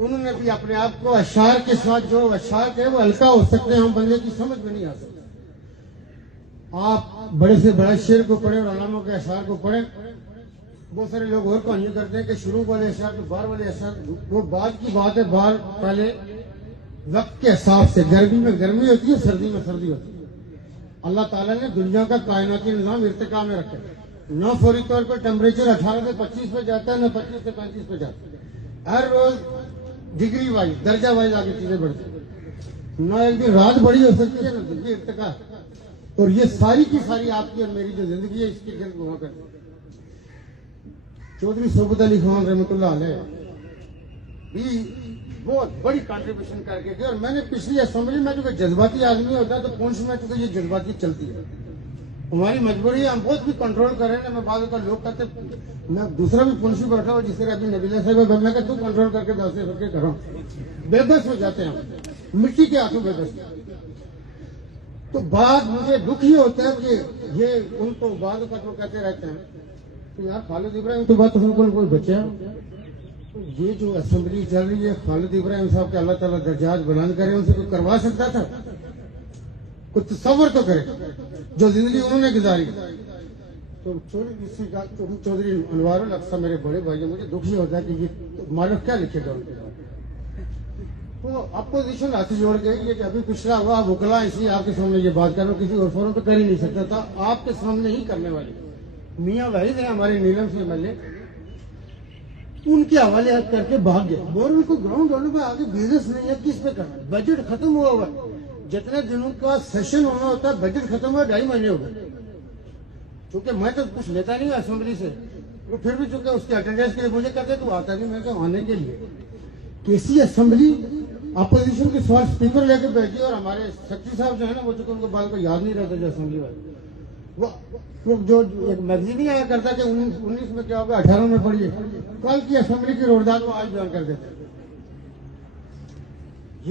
उन्होंने भी अपने आप को अशार के साथ, जो अशार है वो हल्का हो सकते हैं, हम बंदे की समझ में नहीं आ सकते। आप बड़े से बड़ा शेर को पढ़े और अलामों के अशार को पढ़े। बहुत सारे लोग और कहानियां करते हैं कि शुरू वाले अशार तो बाहर वाले अशार, वो बाद की बात है। बाहर पहले वक्त के हिसाब से, गर्मी में गर्मी होती है, सर्दी में सर्दी होती है। अल्लाह ताला ने दुनिया का कायनाती निजाम इर्तिका में रखा है। न फौरी तौर पर टेम्परेचर 18 से 25 पे जाता है, न 25 से 35 पे जाता है। हर रोज डिग्री वाइज, दर्जा वाइज आगे चीजें बढ़ती है। न एक दिन रात बड़ी हो सकती है, न दिन की इर्तिका। और ये सारी की सारी आपकी और मेरी जो जिंदगी है, इसके गिर्द घुमा कर चौधरी सोबत अली खान रहमतुल्लाह अलैह भी बहुत बड़ी कंट्रीब्यूशन करके गए। और मैंने पिछली असेंबली में, जो जज्बाती आदमी होता है तो पुंछ में चूंकि ये जज्बाती चलती है, हमारी मजबूरी है, हम बहुत भी कंट्रोल कर रहे हैं। मैं बाद का लोग कहते, मैं दूसरा भी पुंछ बैठा हुआ जिस तरह अभी नबीला साहब, मैं कहता तू कंट्रोल करके दस करके करो, बेबस हो जाते हैं, मिट्टी के हाथों बेबस। तो बात मुझे दुख ही होता है कि ये उनको बाद का तो कहते रहते हैं तो यार खालिद इब्राहिम तो बात तो कोई बच्चा, ये जो असेंबली चल रही है, खालिद इब्राहिम साहब के अल्लाह ताला दर्जात बुलंद करे, उनसे कोई करवा सकता था? कुछ तसव्वुर तो करे जो जिंदगी उन्होंने गुजारी। तो चौधरी अनवारुल अक्सा मेरे बड़े भाई, मुझे दुख ही होता है कि ये मालूम क्या लिखेगा उनके बाद। तो अपोजिशन हाथ जोड़ गई, ये अभी पिछड़ा हुआ वकला, इसलिए आपके सामने ये बात कर रहा हूँ, किसी और फोरम पे कर ही नहीं सकता था, आपके सामने ही करने वाले मियाँ वाहिद है हमारे नीलम से एमएलए, उनके हवाले करके भाग गए। बोल उनको ग्राउंड वालों पे आगे बिजनेस नहीं है, किस पे करना, बजट खत्म हुआ हुआ, जितने दिनों का सेशन होना होता है बजट खत्म हुआ 2.5 महीने हो गए। चूंकि मैं तो कुछ लेता नहीं असेंबली से, वो फिर भी चूंकि उसके अटेंडेंस के लिए मुझे कहते तू आता नहीं, मैं क्या आने के लिए कैसी असेंबली अपोजिशन के सवाल स्पीकर लेके बैठी, और हमारे सेक्रेटरी साहब जो है ना, वो चूंकि उनको बात को याद नहीं रहता, जो असेंबली वाले वो जो एक मैगजीन ही आया करता कि 19 में क्या होगा, 18 में पढ़िए, कल की असेंबली की रोडदार को आज बयान कर देते।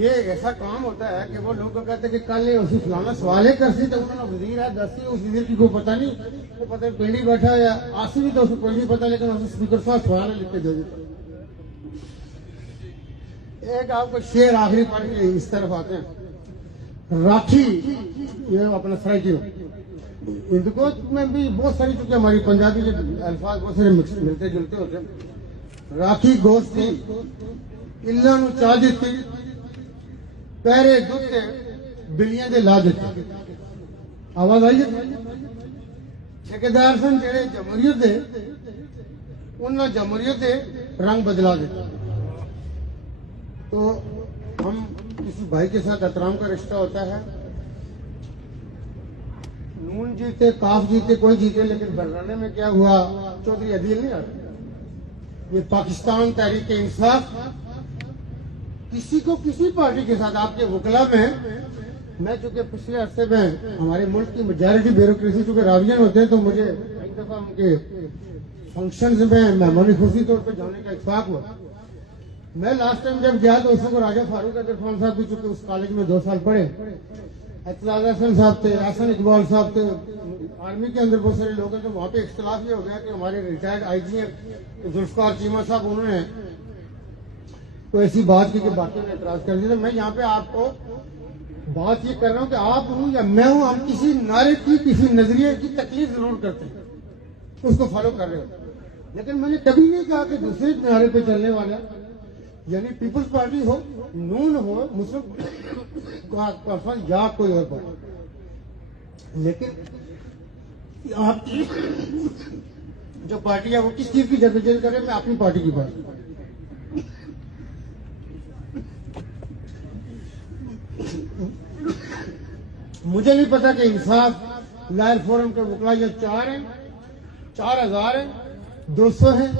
ये ऐसा काम होता है कि वो लोग कहते हैं कि कल उसी फलाना सवाल कर सी, तो उन्होंने वजीर है 10 उस वजीर की कोई पता नहीं, वो पता नहीं पेड़ी बैठा है, आसी भी तो उसको कोई नहीं पता, लेकिन उसे स्पीकर साहब सवाल लिख के दे देते। एक आपको शेर आखिरी पढ़ के इस तरफ आते हैं, राखी, ये अपना सराइकी इनको में भी बहुत सारी, चूंकि हमारी पंजाबी के अल्फाज बहुत सारे मिलते जुलते होते हैं। राखी गोश्ती इल्ला नु चा दिती, पैरे दुते बिलियां दे ला दिते। आवाज आई है? ठेकेदार सन जेड़े जमहूरियत दे, उन्होंने जमहूरियत दे रंग बदला दिता। तो हम किसी भाई के साथ एहतराम का रिश्ता होता है, नून जीते काफ जीते कोई जीते, लेकिन बरनाने में क्या हुआ, चौधरी अदील नहीं आते। ये पाकिस्तान तहरीक इंसाफ किसी को किसी पार्टी के साथ, आपके वकला में, मैं चूंकि पिछले अरसे में हमारे मुल्क की मेजॉरिटी ब्यूरोक्रेसी चूंकि रावियन होते हैं, तो मुझे एक दफा उनके फंक्शन में मेहमानी खुशी तौर पर जाने का इत्फाक हुआ। मैं लास्ट टाइम जब गया तो उस वक्त राजा फारूक अदर खान साहब भी चूंकि उस कॉलेज में 2 साल पढ़े, एतलाज हसन साहब थे, हसन इकबाल साहब थे, आर्मी के अंदर बहुत सारे लोग हैं। तो वहाँ पे इख्तलाफ ये हो गया कि हमारे रिटायर्ड आईजी हैं जुल्फकार चीमा साहब, उन्होंने तो ऐसी बात की कि बाकियों ने एतराज कर दिया। मैं यहाँ पे आपको बात ये कर रहा हूँ कि आप हूँ या मैं हूँ, हम किसी नारे की, किसी नजरिए की तकलीफ जरूर करते हैं, उसको फॉलो कर रहे हो, लेकिन मैंने कभी नहीं कहा कि दूसरे नारे पे चलने वाला, यानी पीपल्स पार्टी हो, नून हो, मुस्लिम कॉन्फ्रेंस या कोई और पार्टी, लेकिन आपकी जो पार्टी है वो किस चीज की जद्दोजहद करे, मैं अपनी पार्टी की बात। मुझे नहीं पता कि इंसाफ लायल फोरम के वकला ये 4 हैं, 4000 हैं, 200 हैं,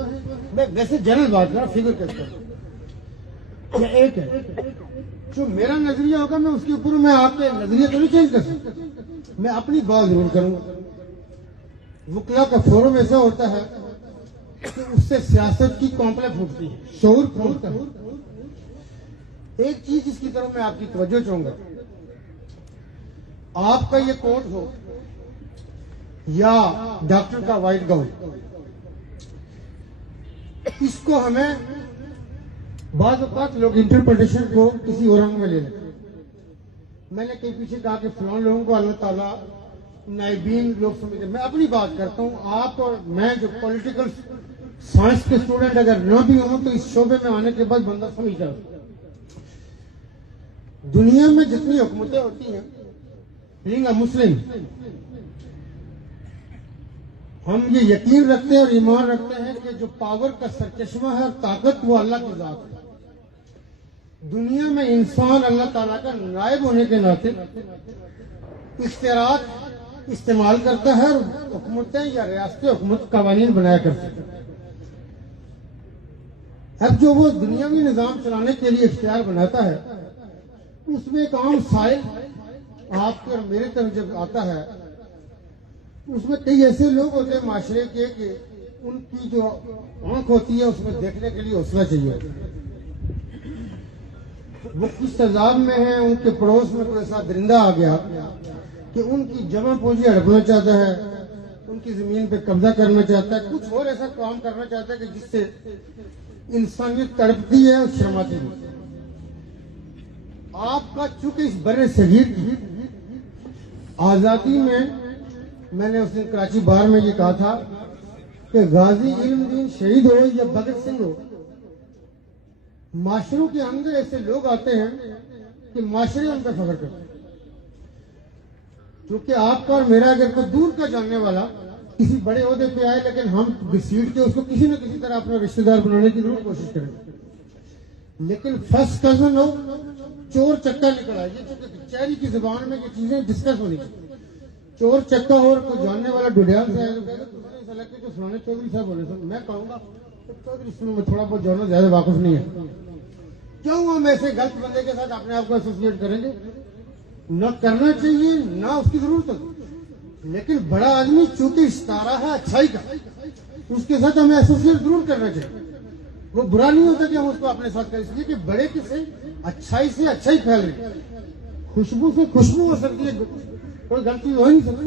मैं वैसे जनरल बात कर रहा, फिगर करता हूं, या एक है जो मेरा नजरिया होगा, मैं उसके ऊपर मैं आपके नजरिया तो नहीं चेंज कर सकता, मैं अपनी बात जरूर करूंगा। वकला का फोरम ऐसा होता है कि उससे सियासत की कॉम्प्लेक्स उठती है, शऊर फूटता है। एक चीज इसकी तरफ मैं आपकी तवज्जो चाहूंगा, आपका ये कोट हो या डॉक्टर का व्हाइट गाउन, इसको हमें बाद वक्त लोग इंटरप्रिटेशन को किसी और रंग में ले लेते। मैंने कहीं पीछे कहा कि फलां लोगों को अल्लाह ताला नाइबीन लोग समझते। मैं अपनी बात करता हूँ, आप और मैं जो पॉलिटिकल साइंस के स्टूडेंट अगर न भी हों तो इस शोबे में आने के बाद बंदा समझ जाता। दुनिया में जितनी हुकूमतें होती हैं, बीइंग अ मुस्लिम, हम ये यकीन रखते हैं और ईमान रखते हैं कि जो पावर का सरचश्मा है और ताकत वो अल्लाह की जात है। दुनिया में इंसान अल्लाह ताला का नायब होने के नाते इख्तियारात इस्तेमाल करता है और हुकूमतें या रियासतें हुकूमत कवानीन बनाया करती है। अब जो वो दुनियावी निजाम चलाने के लिए इख्तियार बनाता है, उसमें एक आम साइल आपके और मेरे तरफ जब आता है, उसमें कई ऐसे लोग होते हैं माशरे के कि उनकी जो आंख होती है उसमें देखने के लिए हौसला चाहिए। वो किस तजाब में है, उनके पड़ोस में कोई ऐसा दरिंदा आ गया कि उनकी जमा पूंजी हड़पना चाहता है, उनकी जमीन पे कब्जा करना चाहता है, कुछ और ऐसा काम करना चाहता है कि जिससे इंसानियत तड़पती है और शर्माती है। आपका चूंकि इस बड़े सगीर की आजादी में, मैंने उस दिन कराची बार में ये कहा था कि गाजी इल्मुद्दीन शहीद हो या भगत सिंह हो, माशरों के अंदर ऐसे लोग आते हैं कि माशरे उन पर फख्र करते हैं। क्योंकि आपका और मेरा अगर कोई दूर का जानने वाला किसी बड़े ओहदे पे आए, लेकिन हम घसीट के उसको किसी न किसी तरह अपना रिश्तेदार बनाने की जरूर कोशिश करेंगे। लेकिन फर्स्ट कजन हो, चोर चक्का निकला, ये तो कचहरी की जुबान में ये चीजें डिस्कस होनी चाहिए। चोर चक्का और कोई जानने वाला डुडियाल से जो सुनाने चौधरी साहब बोले, मैं कहूंगा चौधरी इसमें थोड़ा बहुत जो ज्यादा वाकिफ नहीं है, क्यों हम ऐसे गलत बंदे के साथ अपने आप को एसोसिएट करेंगे? न करना चाहिए, ना उसकी जरूरत है। लेकिन बड़ा आदमी चूंकि इश्तारा है अच्छाई का, उसके साथ हमें एसोसिएट जरूर करना चाहिए। वो बुरा नहीं होता कि हम उसको अपने साथ करें, इसलिए कि बड़े किसे अच्छाई से अच्छाई फैल रही है, खुशबू से खुशबू हो सकती है, कोई गलती हो नहीं सकती।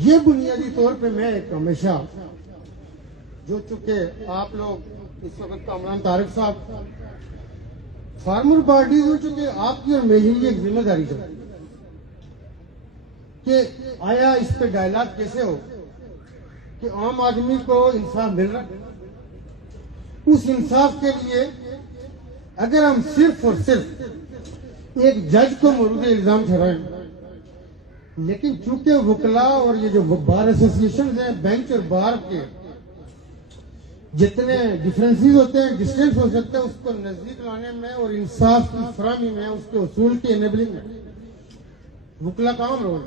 ये बुनियादी तौर पे मैं हमेशा, जो चूंकि आप लोग इस वक्त कामरान तारिक साहब फार्मर पार्टी हो चुके, आपकी और मेरी एक जिम्मेदारी है कि आया इस पे डायलॉग कैसे हो कि आम आदमी को इंसाफ मिल रहा है। उस इंसाफ के लिए अगर हम सिर्फ और सिर्फ एक जज को मौजूद इल्जाम ठहराएं, लेकिन चूंकि वकला और ये जो बार एसोसिएशन हैं, बेंच और बार के जितने डिफरेंसेस होते हैं, डिस्टेंस हो सकता है, उसको नजदीक लाने में और इंसाफ की फराहमी में, उसके उसूल की एनेबलिंग में वकला का अहम रोल।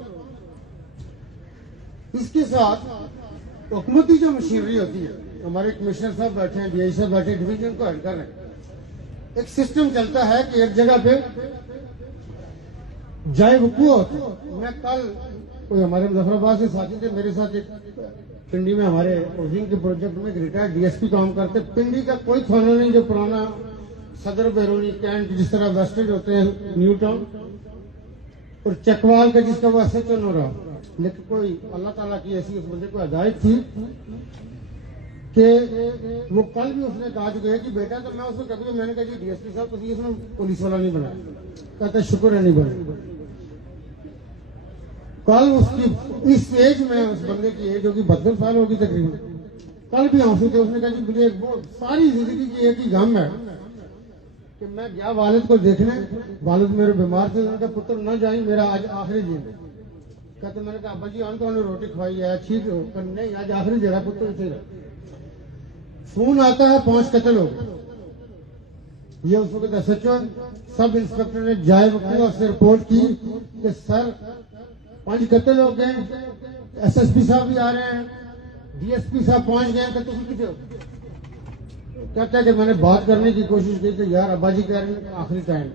इसके साथ हुकूमती जो मशीनरी होती है, हमारे कमिश्नर साहब बैठे हैं, डीआई साहब बैठे, डिवीजन को हेड कर रहे हैं। एक सिस्टम चलता है कि एक जगह पे जाए वकूअ होता। मैं कल कोई हमारे मुजफ्फराबाद से साथी थे, मेरे साथ एक पिंडी में हमारे हाउसिंग के प्रोजेक्ट में रिटायर्ड डीएसपी काम करते। पिंडी का कोई थाना नहीं जो पुराना सदर, बैरूनी, कैंट, जिस तरह वेस्टेज होते हैं, न्यू टाउन, और चकवाल का जिसका वो एसएचओ न रहा। लेकिन कोई अल्लाह ताला की ऐसी उस बंदे को हिदायत थी कि वो कल भी उसने कहा चुके कि बेटा, तो मैं उसको कभी, मैंने कहा जी डीएसपी साहब तो इसमें पुलिस वाला नहीं बना, कहता शुक्र है नहीं बना। कल उसकी इस एज में, उस बंदे की एज होगी 72 साल होगी तकरीबन, कल भी आंसू थे। उसने कहा जी मुझे वो सारी जिंदगी की एक ही गम है कि मैं गया वालिद को देखने, वालिद मेरे बीमार थे, उनका पुत्र न जाए, मेरा आज आखिरी दिन है। कहते, मैंने कहा अब्बा जी हम तो उन्हें रोटी खवाई है, ठीक हो, नहीं आज आखिरी जगह पुत्र से फोन आता है 5 कत्ल हो गए। ये उस वक्त एसएचओ सब इंस्पेक्टर ने जाए वकील से रिपोर्ट की कि सर 5 कत्ल हो गए, एसएसपी साहब भी आ रहे हैं, डीएसपी साहब पहुंच गए, तो तुम कितने हो? कहता है कि मैंने बात करने की कोशिश की कि यार अब्बा जी कह रहे हैं आखिरी टाइम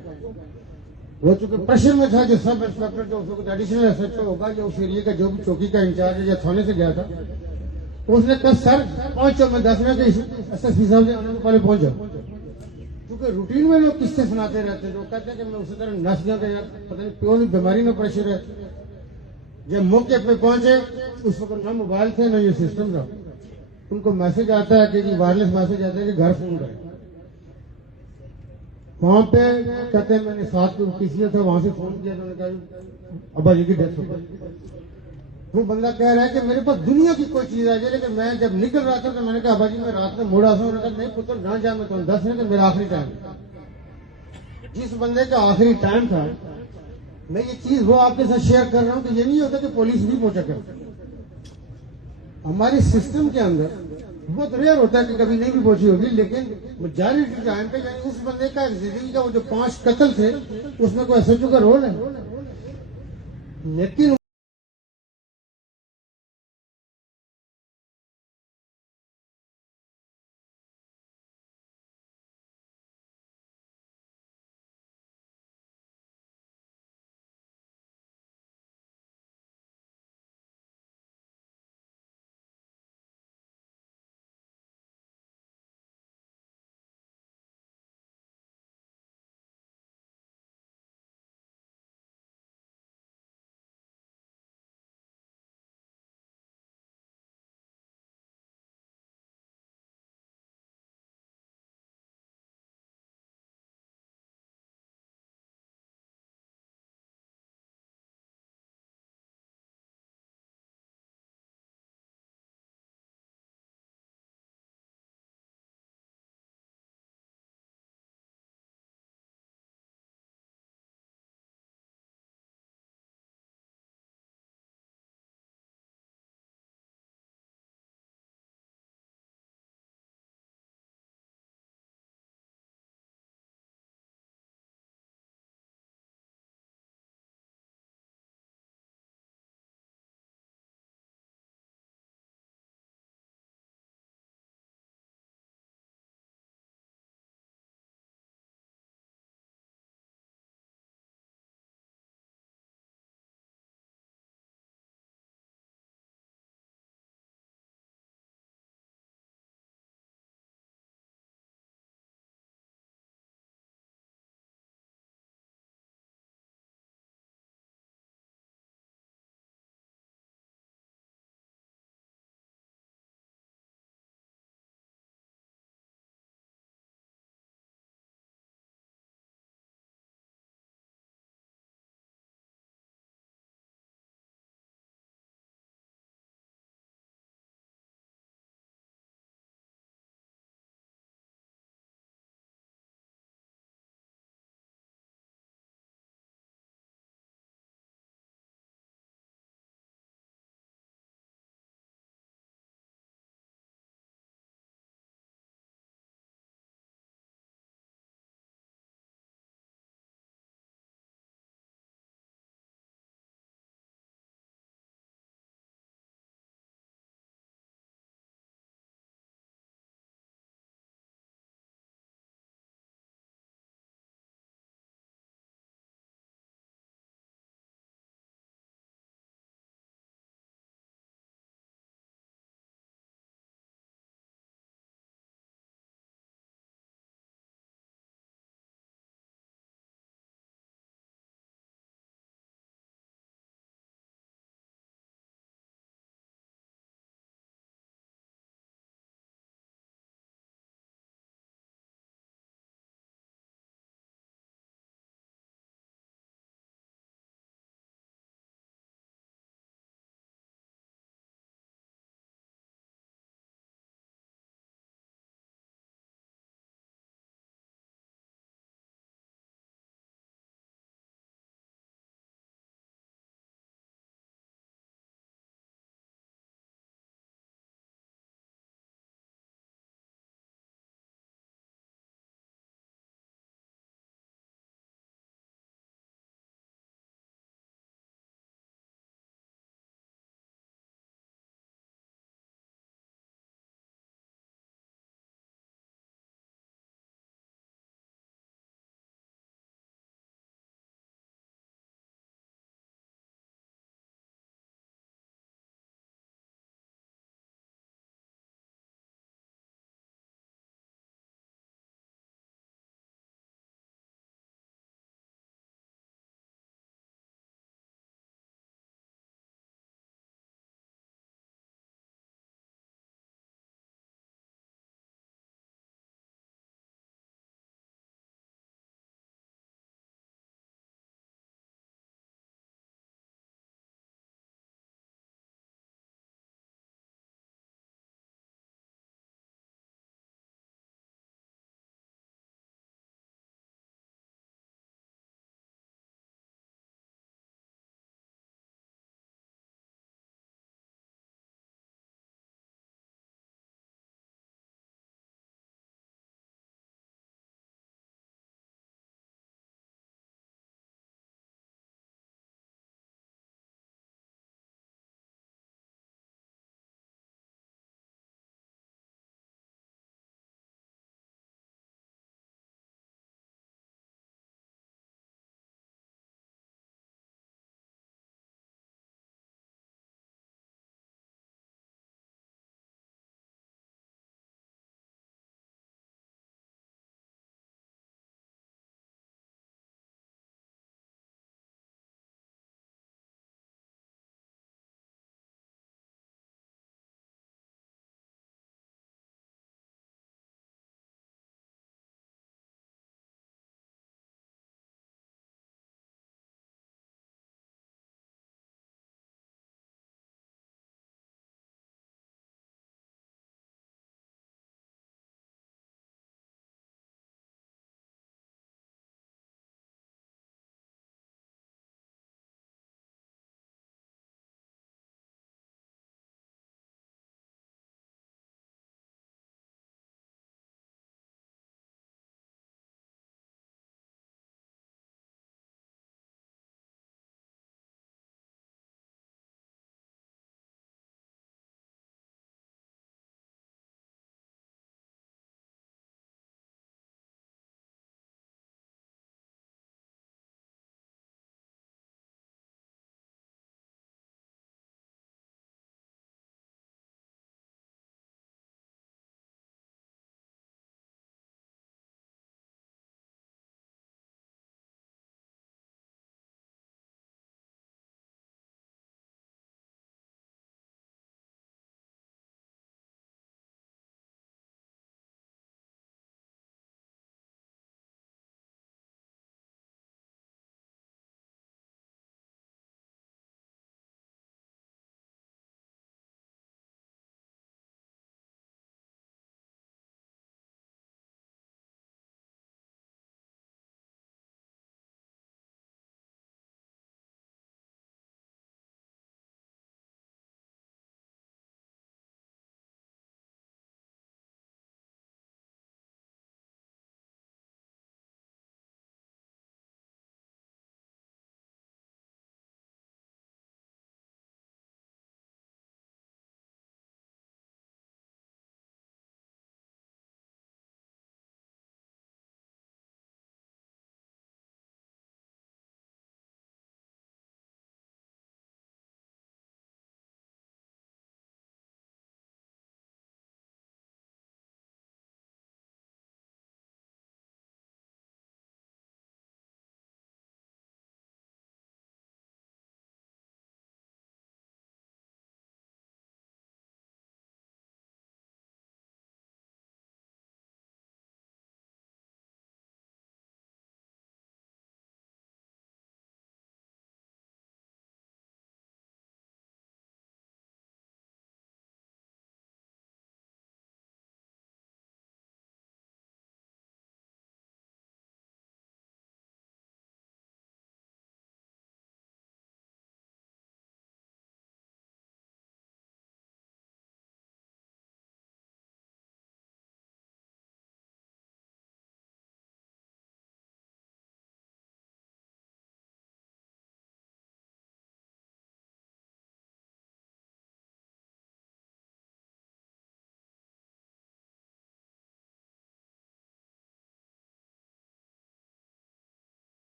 वो, चूंकि प्रेशर में था जो सब इंस्पेक्टर जो उस वक्त एडिशनल एसएचओ होगा, जो उस एरिया का जो भी चौकी का इंचार्ज या थाने से गया था, उसने कहा सर पहुंचो, मैं 10 मिनट SSP साहब से आने से पहले पहुंच जाओ। क्योंकि रूटीन में लोग किस्से सुनाते रहते हैं, लोग कहते हैं कि मैं उसी तरह नस गया कि यार पता नहीं क्यों नहीं बीमारी में प्रेशर है। जब मौके पे पहुंचे उस वक्त ना मोबाइल थे ना ये सिस्टम था। उनको मैसेज आता है कि वायरलेस मैसेज आता है कि घर फोन करें। वहां पे कहते हैं मैंने 7 किसी था वहां से फोन किया तो उन्होंने कहा अब्बा जी की डेथ हो गई। वो बंदा कह रहा है कि मेरे पास दुनिया की कोई चीज आ जाए, लेकिन मैं जब निकल रहा था तो मैंने कहा अब्बा जी मैं रात में मुड़ा था। उन्होंने कहा नहीं पुत्र ना जा, मैं तुम 10 मिनट मेरा आखिरी टाइम। जिस बंदे का आखिरी टाइम था, मैं ये चीज वो आपके साथ शेयर कर रहा हूँ कि ये नहीं होता कि पुलिस भी पहुंचा कर। हमारे सिस्टम के अंदर बहुत रेयर होता है कि कभी नहीं भी पहुंची होगी, लेकिन मेजॉरिटी टाइम पे यानी उस बंदे का जिंदगी का वो जो 5 कत्ल थे उसमें कोई SHO का रोल है। लेकिन